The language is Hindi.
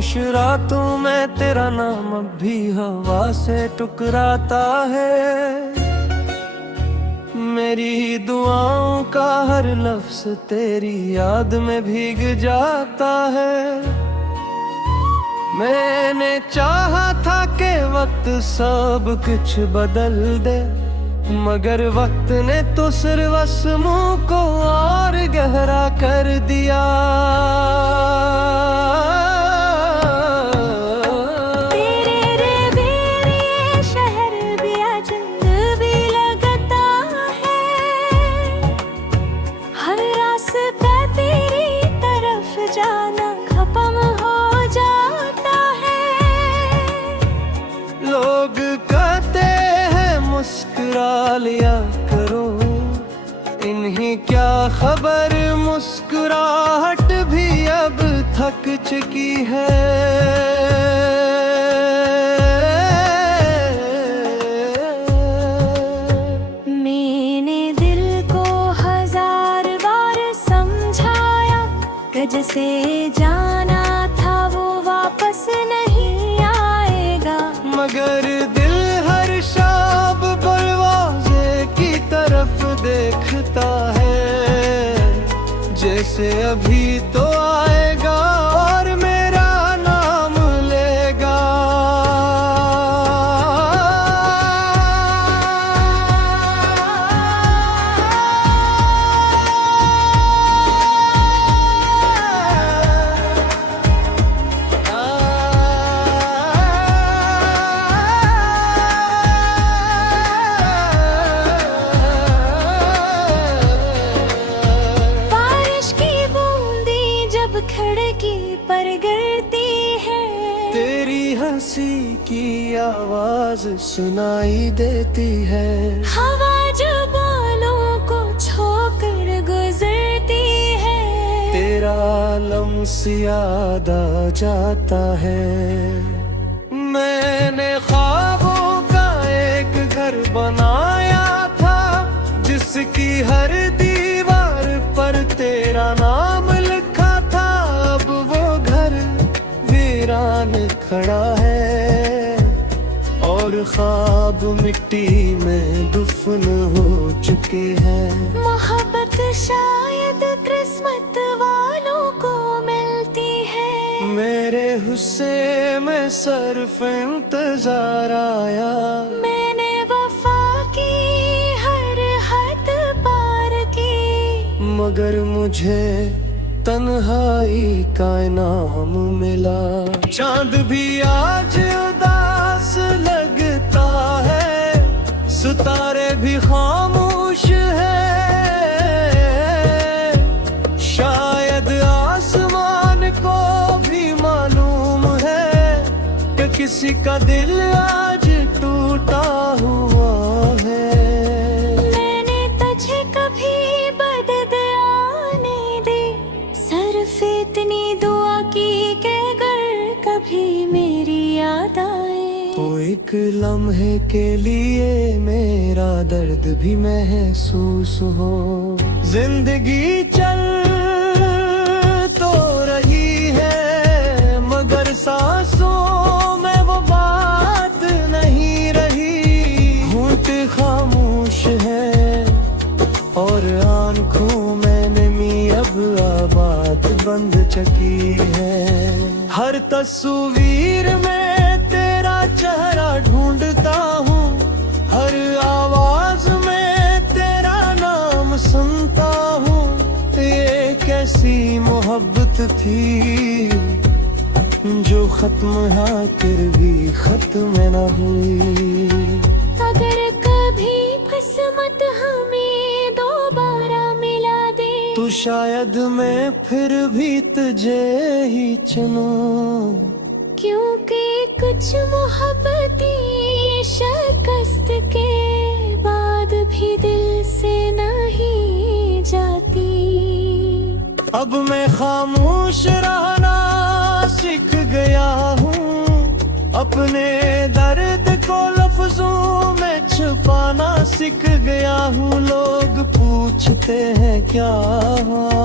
खामोश रातों में तेरा नाम अब भी हवा से टकराता है। मेरी दुआओं का हर लफ्ज तेरी याद में भीग जाता है। मैंने चाहा था कि वक्त सब कुछ बदल दे, मगर वक्त ने तो सिर्फ आसमां को और गहरा कर दिया। तेरे रेबेर ये शहर भी अजंब भी लगता है। हर रास्ता तेरी तरफ जाना खत्म हो जाता है। लोग कहते हैं मुस्कुरा लिया करो, इन्हीं क्या खबर मुस्कुराहट भी अब थक चुकी है। मैंने दिल को 1000 बार समझाया कि जैसे जाना था वो वापस नहीं आएगा, मगर दिल हर शाम दरवाजे की तरफ देखता है, जैसे अभी तो आएगा और मेरा नाम लेगा। बारिश की बूंदी जब खिड़की पर गिरती है, तेरी हंसी की आवाज सुनाई देती है। हवा जो बालों को छोकर गुजरती है, तेरा लम्स याद आ जाता है। मैंने ख्वाबों का एक घर बनाया था, जिसकी हर दीवार पर तेरा नाम लिखा था। अब वो घर वीरान खड़ा है और ख्वाब मिट्टी में दफन हो चुके हैं। मोहब्बत शायद किस्मत वालों को मिलती है। मेरे हुस्से में सिर्फ इंतजार आया, मैंने वफा की हर हद पार की, मगर मुझे तन्हाई का इनाम मिला। चांद भी आज उदास लगता है, सितारे भी खामोश है। शायद आसमान को भी मालूम है कि किसी का दिल आज टूटा हुआ है। मैंने तुझे कभी बदद आने दे, सिर्फ इतनी दुआ की कि अगर कभी मेरी याद आए, तो एक लम्हे के लिए मेरा दर्द भी महसूस हो। जिंदगी चल तो रही है, मगर सांसों में वो बात नहीं रही। होंठ खामोश है और आंखों में नमी अब आवाज बंद चकी है। हर तस्वीर में तेरा चेहरा ढूंढता हूँ, हर आवाज में तेरा नाम सुनता हूँ। ये कैसी मोहब्बत थी जो खत्म आखिर भी खत्म न हुई। अगर कभी किस्मत हमें दोबारा मिला दे, तो शायद मैं फिर भी तुझे ही चुनूं। क्योंकि कुछ मोहब्बतें शिकस्त के बाद भी दिल से नहीं जाती। अब मैं खामोश रहना सीख गया हूँ, अपने दर्द को लफ्जों में छुपाना सीख गया हूँ। लोग पूछते हैं क्या हुआ,